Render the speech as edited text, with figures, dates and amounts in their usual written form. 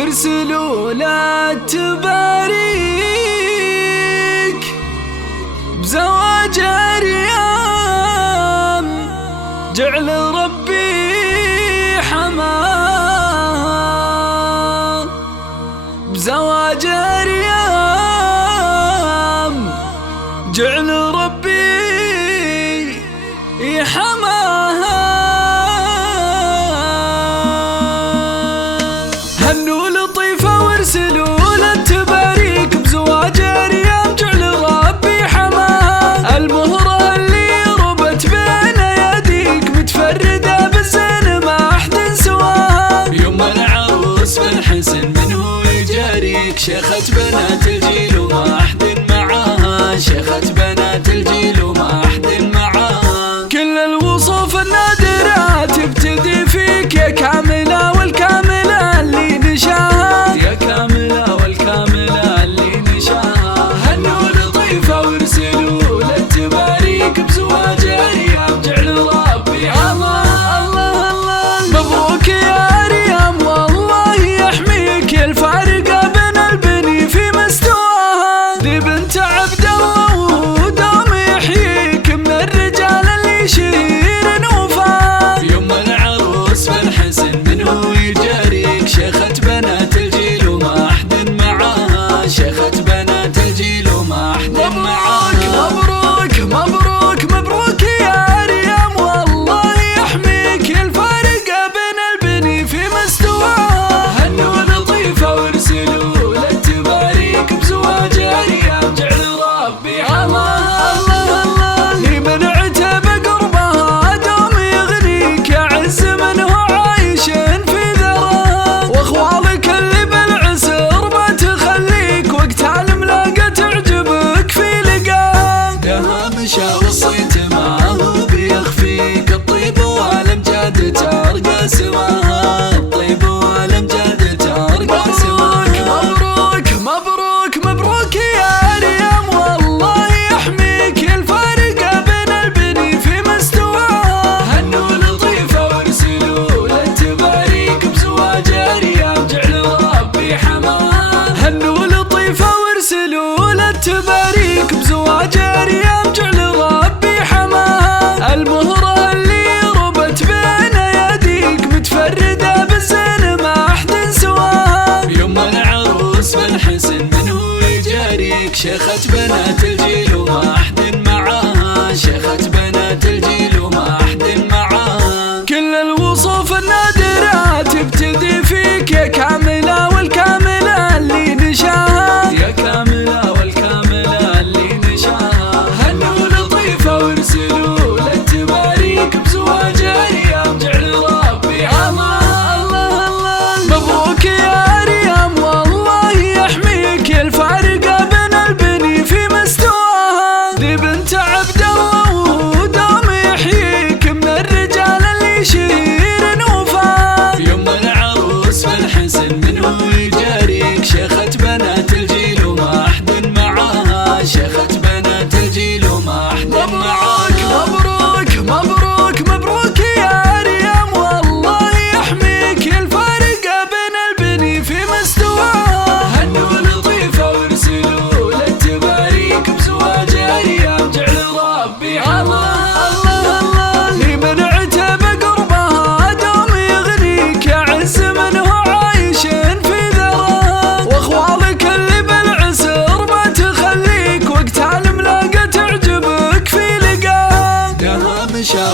وارسلوا له التباريك بزواج ريام، جعل ربي حماه بزواج ريام، جعل ربي حماها. هنوا لطيفة وارسلوا للتباريك بزواج ريام، جعل ربي حماها. المهرة اللي ربت بين يديك متفردة بالزين ما أحد سواها. يوم العروس بالحسن منه يجاريك، شيخة بنات الجيل وما أحد معاها، شيخة بنات الجيل وما أحد معاها. كل الوصوف النادرة تبتدي فيك يا كاملة والكاملة اللي نشاها، يا كاملة والكاملة اللي نشاها. هنوا لطيفة وارسلوا للتباريك بزواج ريام، جعل ربي حماها. الله الله مبروك يا ريام، والله يحميك الفارقة بين البني في مستواها. ذي بنت عبد الله ودام يحييك من الرجال اللي شهير نوفا. يوم العروس بالحسن منه يجاريك، شيخة بنات الجيل وما أحد معاها، شيخة بنات الجيل وما أحد معاها. مبروك مبروك مبروك يا ريام، والله يحميك الفارقة بين البني في مستواها. هنوا لطيفة وارسلوا للتباريك بزواج ريام، جعل ربي حماها. الله الله هي من عتب قربها دوم يغنيك، يعز منه عايش في ذرها. واخوالك اللي بالعسر ما تخليك، وقت الملاقة تعجبك في لقاها. دها مشى والصيت معه بيخفيك، الطيب والامجاد ترقى سواها، الطيب والامجاد ترقى سواها. مبروك مبروك مبروك يا ريام، والله يحميك الفارقة بين البني في مستواها. هنوا لطيفة وارسلوا للتباريك بزواج ريام، جعل ربي حماها. هنوا لطيفة وارسلوا للتباريك بزواج ريام، جعل ربي حماها. المهرة اللي ربت بين يديك متفردة بالزين ما أحد سواها. يوم العروس بالحسن منه يجاريك، شيخة بنات الجيل وما أحد معاها، شيخة بنات الجيل وما أحد معاها. كل الوصوف النادرة تبتدي فيك يا كاملة والكاملة اللي نشاها، يا كاملة والكاملة اللي نشاها. هنوا لطيفة وارسلوا للتباريك بزواج ريام، جعل ربي حماها. الله الله مبروك يا ريام، والله يحميك الفارقة بين البني في مستواها. ذي بنت عبد الله ودام يحييك من الرجال اللي شهير نوفا. يوم العروس بالحسن منه يجاريك، شيخة بنات الجيل وما أحد معاها، شيخة بنات الجيل وما أحد معاها. مبروك مبروك مبروك يا ريام، والله يحميك الفارقة بين البني في مستواها. هنوا لطيفة وارسلوا للتباريك بزواج ريام، جعل ربي حماها. الله الله هي من عتب قربها دوم يغنيك، يعز منه عايش في ذرها. واخوالك اللي بالعسر ما تخليك، وقت الملاقة تعجبك في لقاها. دها مشى